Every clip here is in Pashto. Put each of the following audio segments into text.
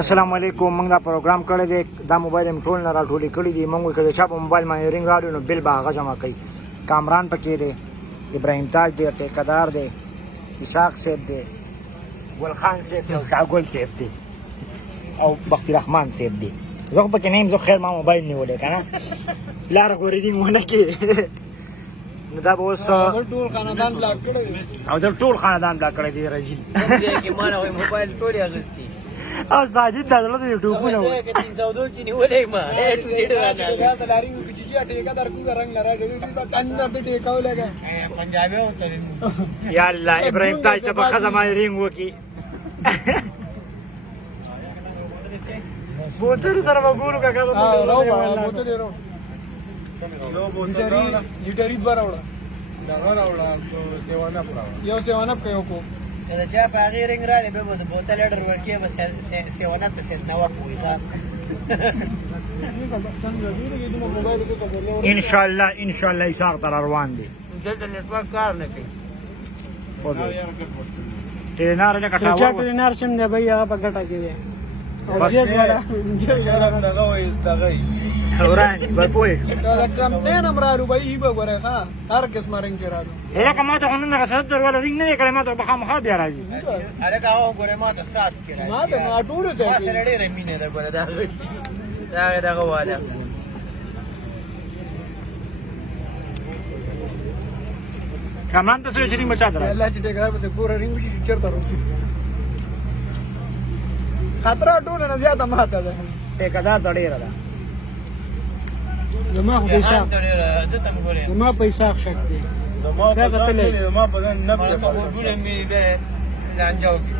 السلام علیکم. موږ دا پروګرام کړی دی، دا موبایل هم ټول نه راټولې کړي دي. موږ که د چا په موبایل باندې رینګ راوړي نو بل به هغه جمع کوي. کامران پکې دی، ابراهیم تاج دی، ټیکهدار دی، اسحاق صاحب دی، ګل خان صاحب دی، او شاګل صاحب دی، او بختي رحمان صاحب دی. زه خو پکې نه یم، زه خیر ما موبایل نیولی که نه لاره خو ریډینګ ونه کړې نو دا به اوس ټول خاندان بلاک کړی دی او دا ټول خاندان بلاک کړی دی. رجیل ما نه موبایل ټول یې اخیستی او ساجد دا زړه د یوټیوبونه وو 302 کې نیولې ما اے ټو زیډ راځي دا لاري کې چې ټیکا در کو رنگ لرا دې اندر دې ټیکاو لګا پنجابي او ترين یا الله ابراهیم تاج ته په خزه باندې رینګ وکي بوتر سره وګورو کاکا ته راو بوتر راو لو بوتر لیټری دوه راوړه دا راوړه سیوانه راوړه یو سیوانه کوي کو دا چا پاغي رنگ را لې به بوتل اډر ورکې بس سیوانه ته څه نو کوي دا ان شاء الله اسحاق تر روان دي. دلته نتورک کار نه کوي ټرینار نه کټاوه چا ټرینار شم نه بھئی هغه په ګټه کې دی او جیس والا شرم دغه وي دغه وراني بلپوي دا کمپین امرارو بھئی به غره ها هر قسم رنگ چرالو هله کومه ته نن غسد در ولا رینګ نه کړم ما ته بخا مخا بیا راځي. اره کا غره ما ته سات کړه ما ته ما ټول ته ما سره ډېر مینه ده غره دغه والا کمان ته سوي چې رینګ بچا درا الله چې ټیکر په پورا رنگ شي چرته ورو خطر ټول نه زیاته ماته ده ټیکهدار ډېر ده. زما خو پیسې زما پیسې شک دی ما په نه په ګوره مې ده ځانجو کې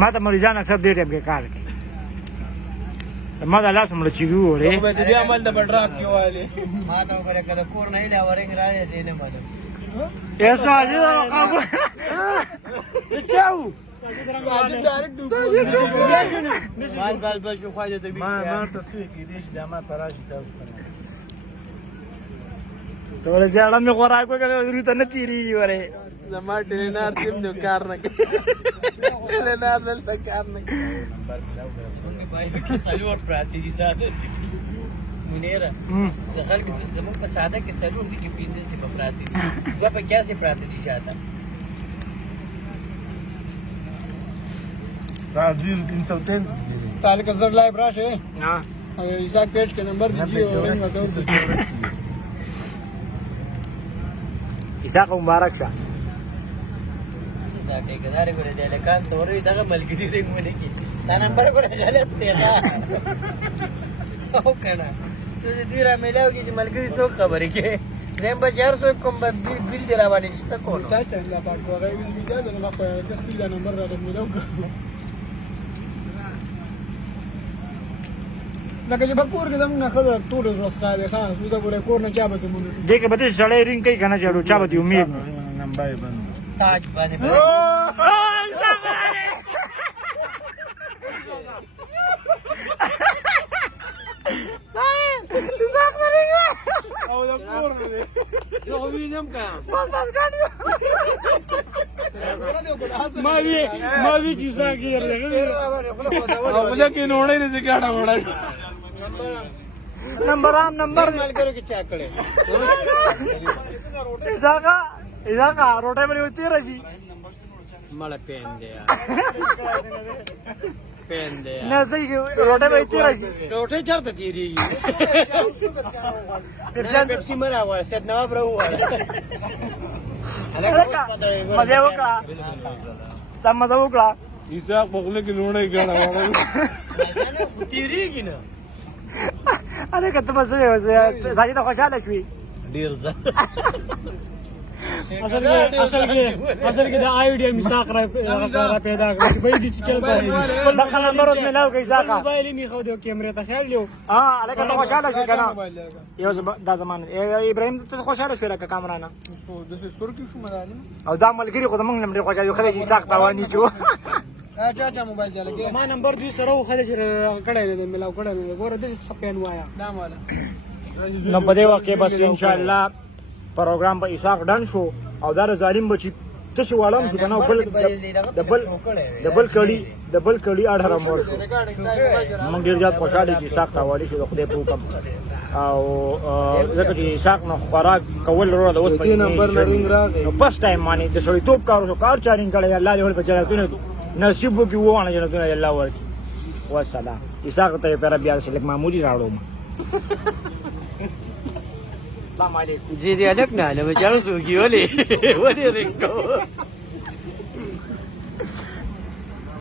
ما ته مریضان اکثر دې ټیم کې کار کوي. ما دا لاس مړ چیږي وره په دې عمل د بډراپ کې والي ما ته وګوره کله کور نه له ورنګ راځي دې نه ماده ایسا اجي دا قابو چاو ساجد ډایرکټ بال بشو خواجه ته ما تصویر کې دې د ما تراشي تاسو ټول ځاړه مې غوړا کوي کله ورته نه تیریږي وره زما ټرینر تیم نو کار نه کوي ټرینر دل څه کار نه کوي موږ پای کې سلوټ پراتی دي ساده منیره د خلک زموږ په ساده کې سلوټ دي چې پیندې سي په پراتی دي ځکه په کیا سي پراتی دي شاته تا 0333 تعلق زر لایو راشه ها اسحاق پیج کې نمبر دیجیے اور ان کا اسحاق مبارک شه دا ټیکدار ګره دې لکان تورې دغه ملګری دې مونږ کې دا نمبر ګره غلط دی او کنه ته دې را ملاو کې چې ملګری څو خبرې کې زم به 400 کوم بیل دی را باندې څه کول تا څنګه پاک وغه ویل دا نو په کستی دا نمبر را ملاو لکه چې بکور کې زموږ نه خبر ټول ورځ خاله ها زه ګوره کور نه چا به زموږ دې کې به سړی رینګ کوي کنه چاړو چا به امید نمبر باندې تاج باندې او دا کور دی نو وینم کا بس ګاډي ما وی چې ساګیر لګي او بل کې نوړې نه ځګاډه وړه نمبر ملګرو کې چا کړې ایزاګه روټه باندې وتی راځي مړ پېندې نه صحیح روټه باندې وتی راځي روټه چرته تیریږي پیپسي مرا وای سید نواب راو مزه وکړه تم مزه وکړه اسحاق بغله کې لوړې غاړه وړه تیریږي نه اده کته بس ځای ته خوشاله شوې ډیر ځه اصل کې دا آیډیا میثاق را پیدا کړ چې به دې چل باندې دا نمبر اوس ملاو کوي ځکه موبایل می خو د کیمرې ته خیال یو اده کته خوشاله شې کنه یو دا زمانه ابراهیم ته خوشاله شو لکه کامرانه د څه سور کې شو مدانه او دا ملګری خو موږ نمبر خوشاله خو دې ساق توانی جو چا موبایل لګي ما نمبر دوی سره خو خلک کړه دې ملاو کړه ګوره دې سپین وایا دا مال نو په دې وخت کې بس ان شاء الله پروګرام به اسحاق ډن شو او دا ظالم بچي تاسو واړم شو کنه بل ډبل کړي 18 مور شو موږ ډیر زیات خوشاله چې ساق حواله شو د خدای په حکم او ځکه چې ساق نو خوراک کول وروه د اوس په نمبر رینګ راغی نو بس ټایم باندې د سړی توپ کار چارینګ کړي الله دې ول په چارتونه نصیب وکي وونه جنتونه الله ورسي والسلام ساق ته پر بیا سلیک معمولی راړو السلام علیکم جی دې الک نه له بچو سوګي ولې ولې رنګو